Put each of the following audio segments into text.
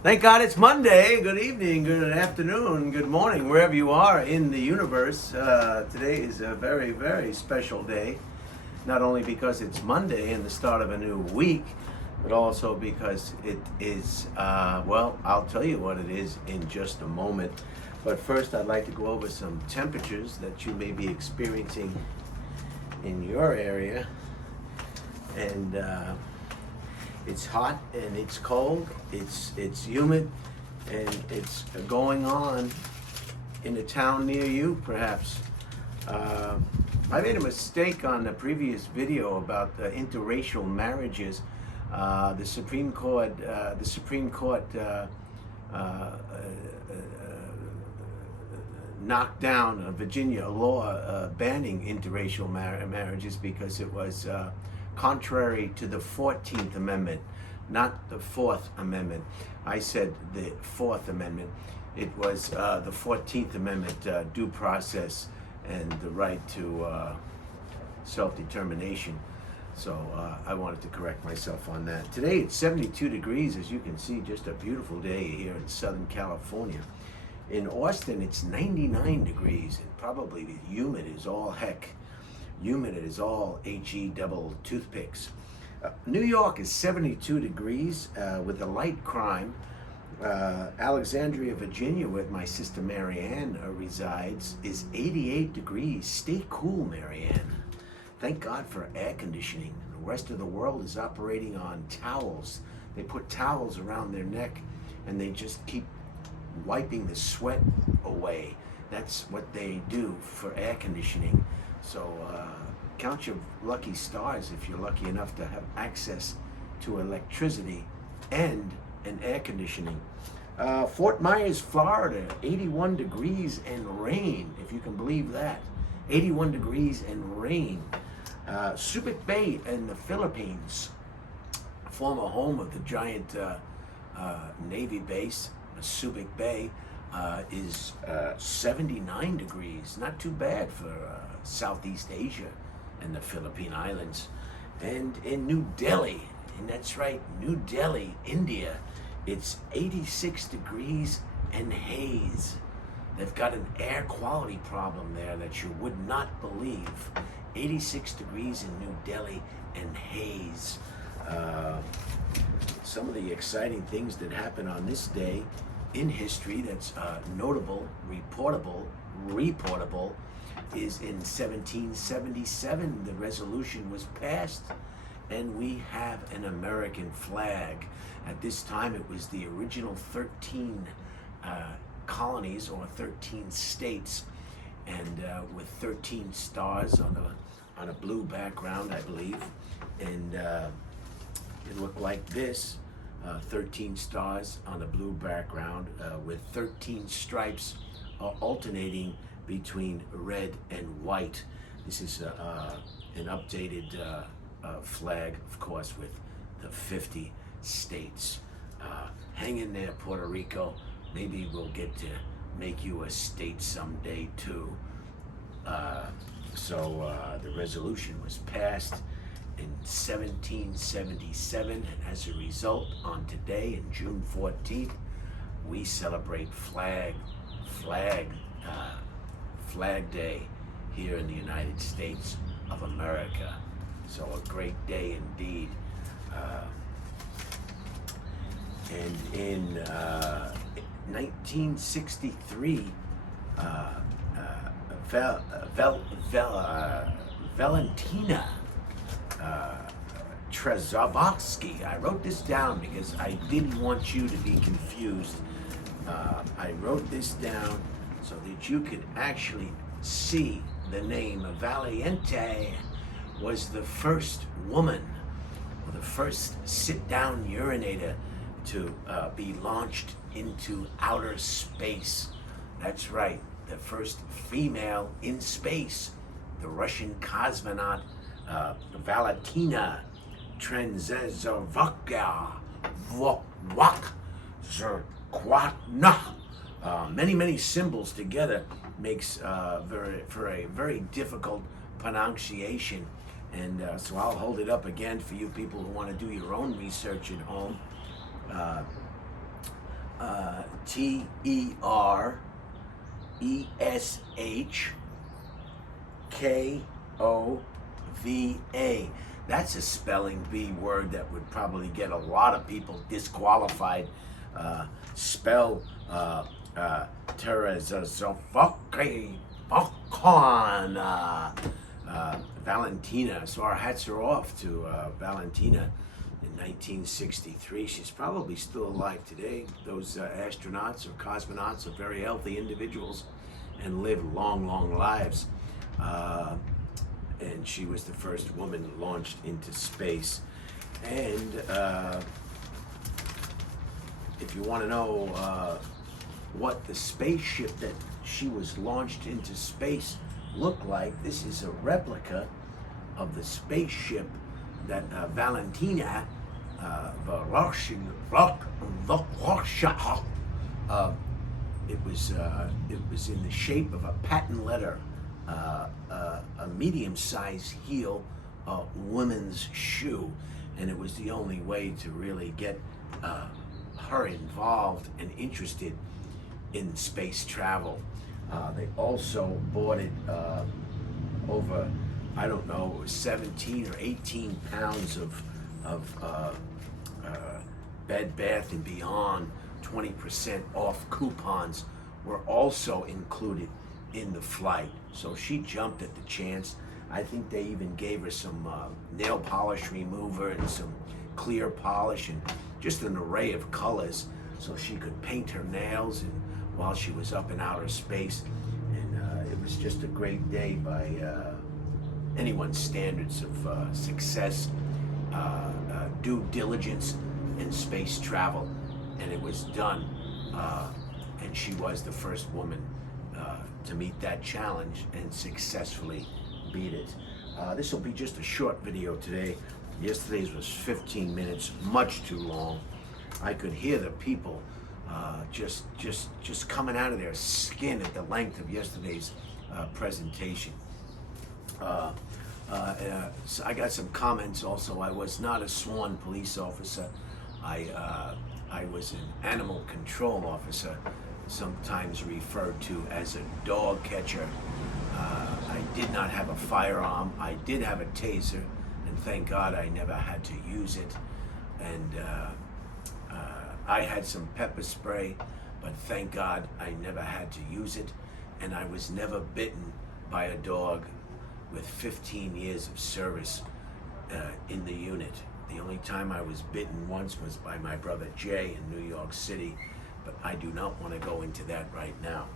Thank God it's Monday. Good evening, good afternoon, good morning, wherever you are in the universe. Today is a very, very special day, not only because it's Monday and the start of a new week, but also because it is, well, I'll tell you what it is in just a moment. But first, I'd like to go over some temperatures that you may be experiencing in your area. And it's hot and it's cold, it's humid, and it's going on in a town near you, perhaps. I made a mistake on the previous video about interracial marriages. The Supreme Court knocked down a Virginia law banning interracial marriages because it was contrary to the 14th Amendment, not the Fourth Amendment. I said the Fourth Amendment. It was the 14th Amendment, due process and the right to self-determination. So I wanted to correct myself on that. Today it's 72 degrees, as you can see, just a beautiful day here in Southern California. In Austin, it's 99 degrees and probably humid as all heck. Humid as all HE double toothpicks. New York is 72 degrees with a light crime. Alexandria, Virginia, where my sister Marianne resides, is 88 degrees. Stay cool, Marianne. Thank God for air conditioning. The rest of the world is operating on towels. They put towels around their neck and they just keep wiping the sweat away. That's what they do for air conditioning. So count your lucky stars if you're lucky enough to have access to electricity and an air conditioning. Fort Myers, Florida, 81 degrees and rain, if you can believe that. 81 degrees and rain. Subic Bay in the Philippines, former home of the giant Navy base, Subic Bay, is 79 degrees. Not too bad for Southeast Asia and the Philippine Islands. And in New Delhi, and that's right, New Delhi, India, it's 86 degrees and haze. They've got an air quality problem there that you would not believe. 86 degrees in New Delhi and haze. Some of the exciting things that happen on this day in history that's notable, reportable, is in 1777 the resolution was passed and we have an American flag. At this time it was the original 13 colonies or 13 states, and with 13 stars on a blue background, I believe, and it looked like this. 13 stars on a blue background with 13 stripes alternating between red and white. This is an updated flag, of course, with the 50 states. Hang in there, Puerto Rico. Maybe we'll get to make you a state someday too. So the resolution was passed in 1777, and as a result, on today, in June 14th, we celebrate Flag Day here in the United States of America. So a great day indeed. And in 1963, Valentina Tereshkova. I wrote this down because I didn't want you to be confused. I wrote this down so that you could actually see the name. Valentina was the first woman, or the first sit-down urinator to be launched into outer space. That's right, the first female in space, the Russian cosmonaut Valentina Tereshkova. Many symbols together makes for a very difficult pronunciation, and so I'll hold it up again for you people who want to do your own research at home. Tereshkova. That's a spelling bee word that would probably get a lot of people disqualified. Spell Tereshkova. Valentina. So our hats are off to Valentina in 1963. She's probably still alive today. Those astronauts or cosmonauts are very healthy individuals and live long, long lives. And she was the first woman launched into space. And if you want to know what the spaceship that she was launched into space looked like, this is a replica of the spaceship that Valentina Tereshkova, it was in the shape of a patent letter, a medium-sized heel woman's shoe, and it was the only way to really get her involved and interested in space travel. They also bought it over, I don't know, it was 17 or 18 pounds of Bed Bath & Beyond 20% off coupons were also included in the flight. So she jumped at the chance. I think they even gave her some nail polish remover and some clear polish and just an array of colors so she could paint her nails and while she was up in outer space. And it was just a great day by anyone's standards of success, due diligence in space travel. And it was done. And she was the first woman to meet that challenge and successfully beat it. This will be just a short video today. Yesterday's was 15 minutes, much too long. I could hear the people just coming out of their skin at the length of yesterday's presentation. So I got some comments also. I was not a sworn police officer. I was an animal control officer, sometimes referred to as a dog catcher. I did not have a firearm. I did have a taser, and thank God I never had to use it. And I had some pepper spray, but thank God I never had to use it. And I was never bitten by a dog with 15 years of service in the unit. The only time I was bitten once was by my brother Jay in New York City, but I do not want to go into that right now.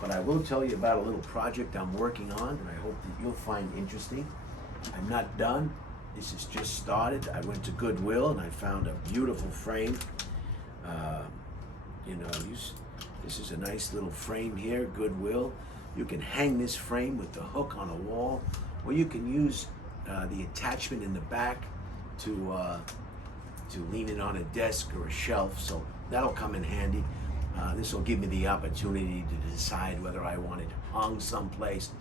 But I will tell you about a little project I'm working on, and I hope that you'll find interesting. I'm not done. This has just started. I went to Goodwill and I found a beautiful frame. This is a nice little frame here, Goodwill. You can hang this frame with the hook on a wall, or you can use the attachment in the back to lean it on a desk or a shelf. So that'll come in handy. This will give me the opportunity to decide whether I want it hung someplace.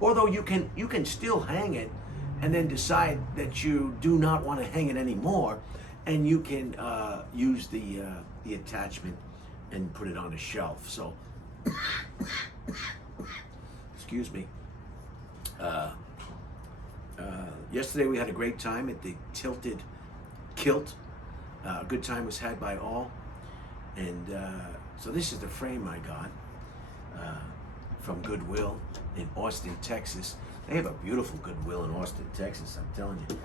Although you can still hang it and then decide that you do not want to hang it anymore, and you can use the attachment and put it on a shelf. So, excuse me. Yesterday we had a great time at the Tilted Kilt. A good time was had by all. And so this is the frame I got from Goodwill in Austin, Texas. They have a beautiful Goodwill in Austin, Texas, I'm telling you.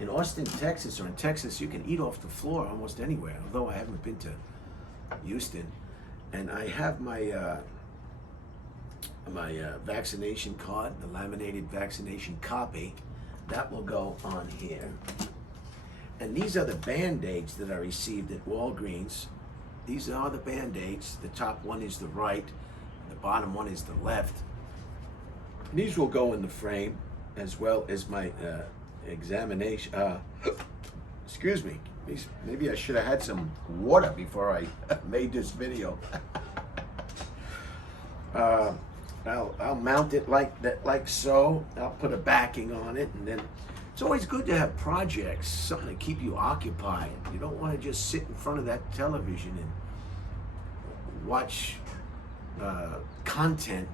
In Austin, Texas, or in Texas, you can eat off the floor almost anywhere, although I haven't been to Houston. And I have my vaccination card, the laminated vaccination copy. That will go on here. And these are the Band-Aids that I received at Walgreens. These are the Band-Aids. The top one is the right, the bottom one is the left. These will go in the frame, as well as my examination. Excuse me. Maybe I should have had some water before I made this video. I'll mount it like that, like so. I'll put a backing on it, and then it's always good to have projects, something to keep you occupied. You don't want to just sit in front of that television and watch content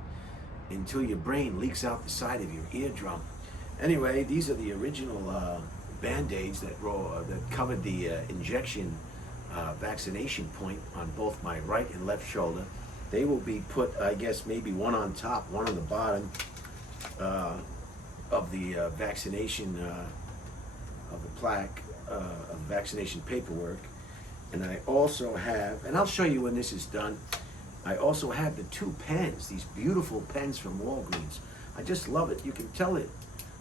until your brain leaks out the side of your eardrum. Anyway, these are the original Band-Aids that covered the injection vaccination point on both my right and left shoulder. They will be put, I guess, maybe one on top, one on the bottom of the vaccination, of the plaque, of vaccination paperwork. And I also have, and I'll show you when this is done, I also have the 2 pens, these beautiful pens from Walgreens. I just love it. You can tell it.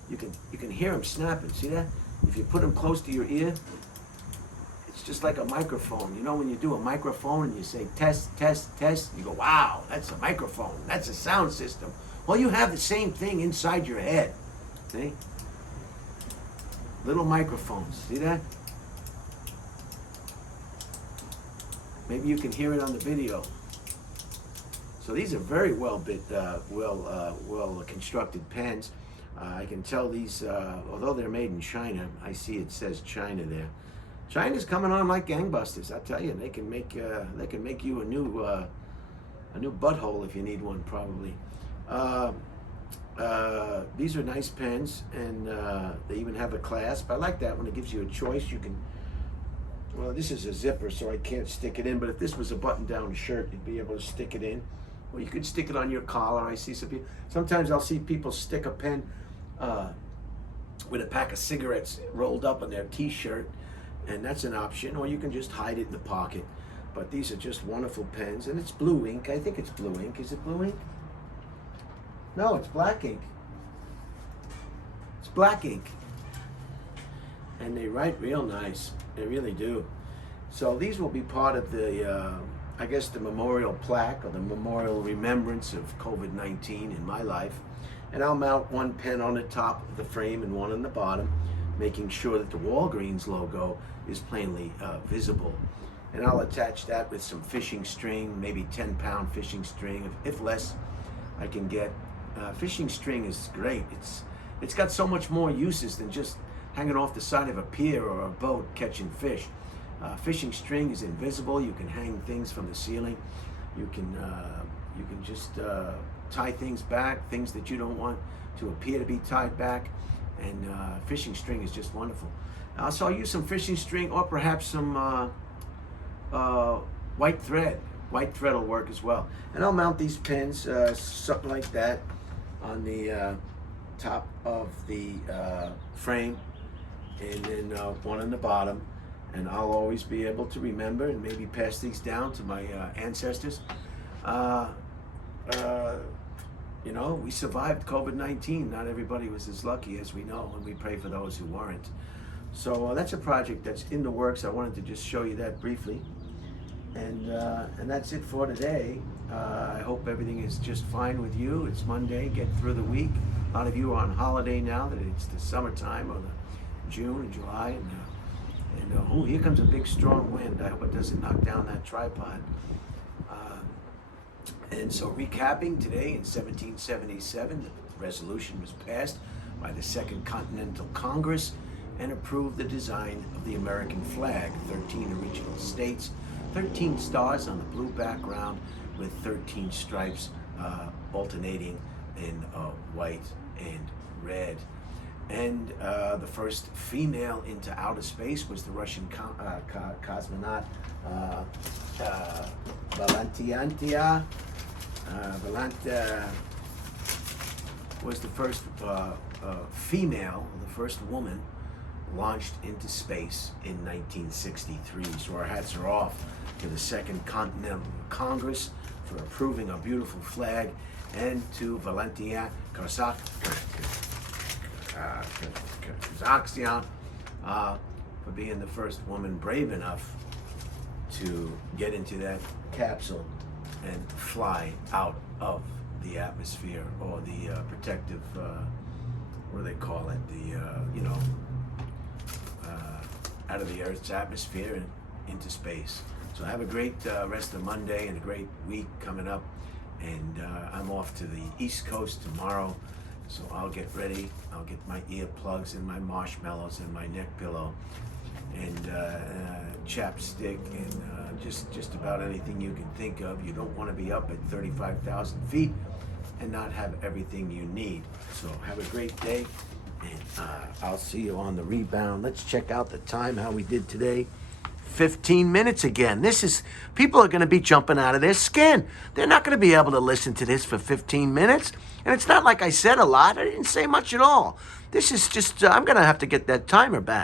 You can hear them snapping. See that? If you put them close to your ear, it's just like a microphone. You know when you do a microphone and you say test, test, test, you go, wow, that's a microphone. That's a sound system. Well, you have the same thing inside your head. See? Little microphones. See that? Maybe you can hear it on the video. So these are very well constructed pens. I can tell these, although they're made in China, I see it says China there. China's coming on like gangbusters. I tell you, they can make you a new butthole if you need one, probably. These are nice pens, and they even have a clasp. I like that when it gives you a choice. You can. Well, this is a zipper, so I can't stick it in. But if this was a button-down shirt, you'd be able to stick it in. Or you could stick it on your collar. I see some people. Sometimes I'll see people stick a pen with a pack of cigarettes rolled up on their T-shirt, and that's an option. Or you can just hide it in the pocket. But these are just wonderful pens, and it's blue ink. I think it's blue ink. Is it blue ink? No, it's black ink. It's black ink. And they write real nice. They really do. So these will be part of the, I guess, the memorial plaque or the memorial remembrance of COVID-19 in my life. And I'll mount one pen on the top of the frame and one on the bottom, making sure that the Walgreens logo is plainly visible. And I'll attach that with some fishing string, maybe 10-pound fishing string. If less, I can get. Fishing string is great. It's got so much more uses than just hanging off the side of a pier or a boat catching fish. Fishing string is invisible. You can hang things from the ceiling. You can just tie things back, things that you don't want to appear to be tied back. And fishing string is just wonderful. So I'll use some fishing string, or perhaps some white thread. White thread will work as well. And I'll mount these pens, something like that, on the top of the frame, and then one on the bottom. And I'll always be able to remember and maybe pass these down to my ancestors. You know, we survived COVID-19. Not everybody was as lucky as we know, and we pray for those who weren't. So that's a project that's in the works. I wanted to just show you that briefly. And that's it for today. I hope everything is just fine with you. It's Monday, get through the week. A lot of you are on holiday now that it's the summertime, or the June and July. And oh, here comes a big strong wind. I hope it doesn't knock down that tripod. And so recapping, today in 1777, the resolution was passed by the Second Continental Congress and approved the design of the American flag, 13 original states, 13 stars on the blue background with 13 stripes alternating in white and red. And the first female into outer space was the Russian cosmonaut Valentina. Was the first female, the first woman launched into space in 1963. So our hats are off to the Second Continental Congress for approving a beautiful flag, and to Valentina Tereshkova for being the first woman brave enough to get into that capsule and fly out of the atmosphere, or the protective, what do they call it? The, out of the Earth's atmosphere and into space. So have a great rest of Monday and a great week coming up. And I'm off to the East Coast tomorrow, so I'll get ready. I'll get my earplugs and my marshmallows and my neck pillow, and chapstick, and just about anything you can think of. You don't want to be up at 35,000 feet and not have everything you need. So have a great day, and I'll see you on the rebound. Let's check out the time, how we did today. 15 minutes again. People are going to be jumping out of their skin. They're not going to be able to listen to this for 15 minutes. And it's not like I said a lot. I didn't say much at all. This is just, I'm going to have to get that timer back.